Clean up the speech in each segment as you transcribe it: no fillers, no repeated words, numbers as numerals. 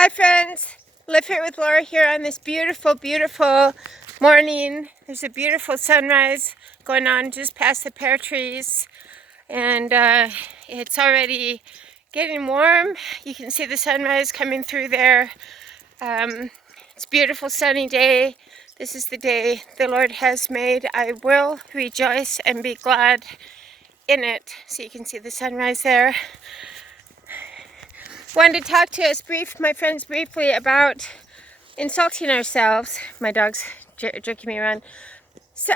Hi friends, Live Fit with Laura here on this beautiful, beautiful morning. There's a beautiful sunrise going on just past the pear trees, and it's already getting warm. You can see the sunrise coming through there. It's a beautiful sunny day. This is the day the Lord has made. I will rejoice and be glad in it. So you can see the sunrise there. Wanted to talk to us my friends, briefly about insulting ourselves. My dog's jerking me around. So,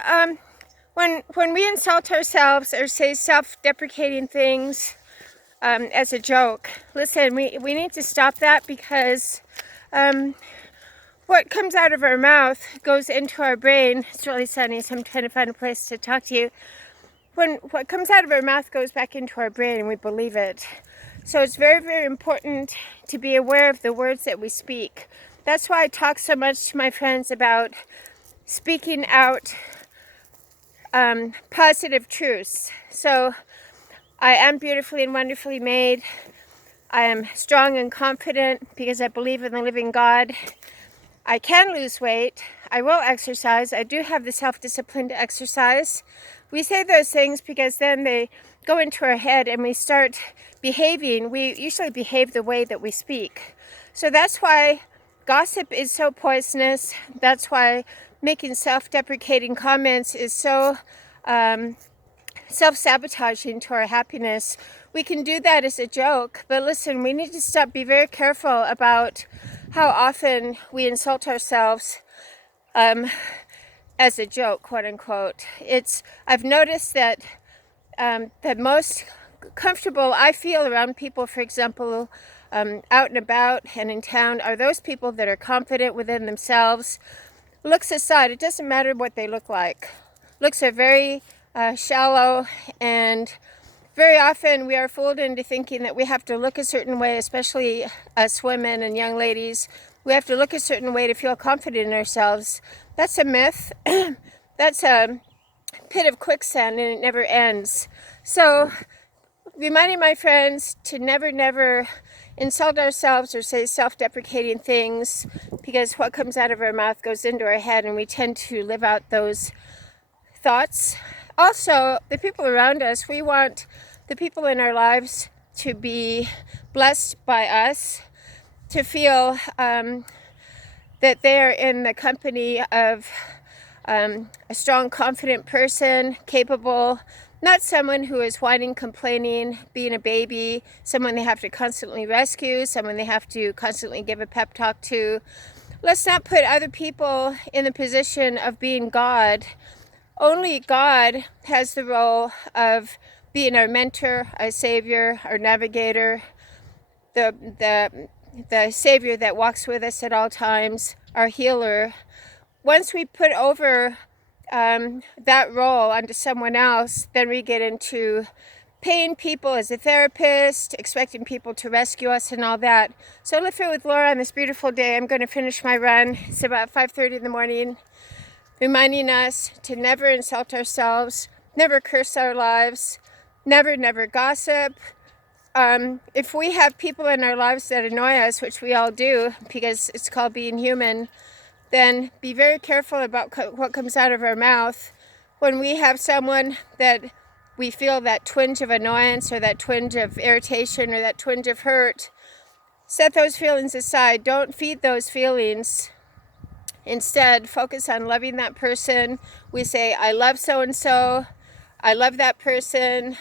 when we insult ourselves or say self-deprecating things as a joke, listen, we need to stop that, because what comes out of our mouth goes into our brain. It's really sunny, so I'm trying to find a place to talk to you. When what comes out of our mouth goes back into our brain, and we believe it. So it's very, very important to be aware of the words that we speak. That's why I talk so much to my friends about speaking out positive truths. So I am beautifully and wonderfully made. I am strong and confident because I believe in the living God. I can lose weight. I will exercise. I do have the self-discipline to exercise. We say those things because then they go into our head and we start behaving. We usually behave the way that we speak. So that's why gossip is so poisonous. That's why making self-deprecating comments is so self-sabotaging to our happiness. We can do that as a joke, but listen, we need to be very careful about how often we insult ourselves as a joke, quote unquote. I've noticed that the most comfortable I feel around people, for example, out and about and in town, are those people that are confident within themselves. Looks aside, it doesn't matter what they look like. Looks are very shallow, and very often we are fooled into thinking that we have to look a certain way, especially us women and young ladies. We have to look a certain way to feel confident in ourselves. That's a myth. That's a pit of quicksand, and it never ends. So, reminding my friends to never insult ourselves or say self-deprecating things, because what comes out of our mouth goes into our head, and we tend to live out those thoughts. Also, the people around us, we want the people in our lives to be blessed by us, to feel that they're in the company of a strong, confident person, capable, not someone who is whining, complaining, being a baby, someone they have to constantly rescue, someone they have to constantly give a pep talk to. Let's not put other people in the position of being God. Only God has the role of being our mentor, our savior, our navigator, the savior that walks with us at all times, our healer. Once we put over that role onto someone else, then we get into paying people as a therapist, expecting people to rescue us and all that. So Live Fit with Laura on this beautiful day. I'm going to finish my run. It's about 5:30 in the morning, reminding us to never insult ourselves, never curse our lives, never gossip. If we have people in our lives that annoy us, which we all do because it's called being human, then be very careful about what comes out of our mouth. When we have someone that we feel that twinge of annoyance or that twinge of irritation or that twinge of hurt, set those feelings aside. Don't feed those feelings. Instead, focus on loving that person. We say, I love so-and-so. I love that person.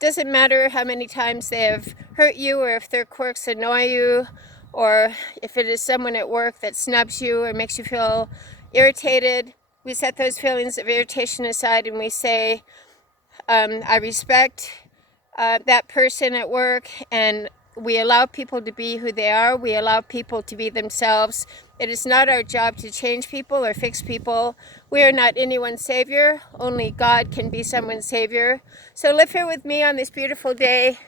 Doesn't matter how many times they have hurt you, or if their quirks annoy you, or if it is someone at work that snubs you or makes you feel irritated. We set those feelings of irritation aside, and we say, I respect that person at work, and we allow people to be who they are. We allow people to be themselves. It is not our job to change people or fix people. We are not anyone's savior. Only God can be someone's savior. So live here with me on this beautiful day.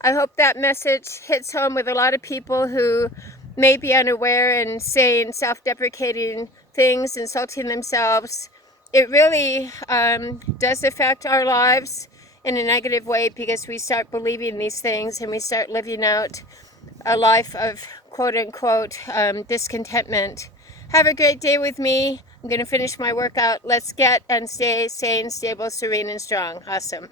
I hope that message hits home with a lot of people who may be unaware and saying self-deprecating things, insulting themselves. It really does affect our lives in a negative way, because we start believing these things and we start living out a life of quote unquote discontentment. Have a great day with me. I'm going to finish my workout. Let's get and stay sane, stable, serene, and strong. Awesome.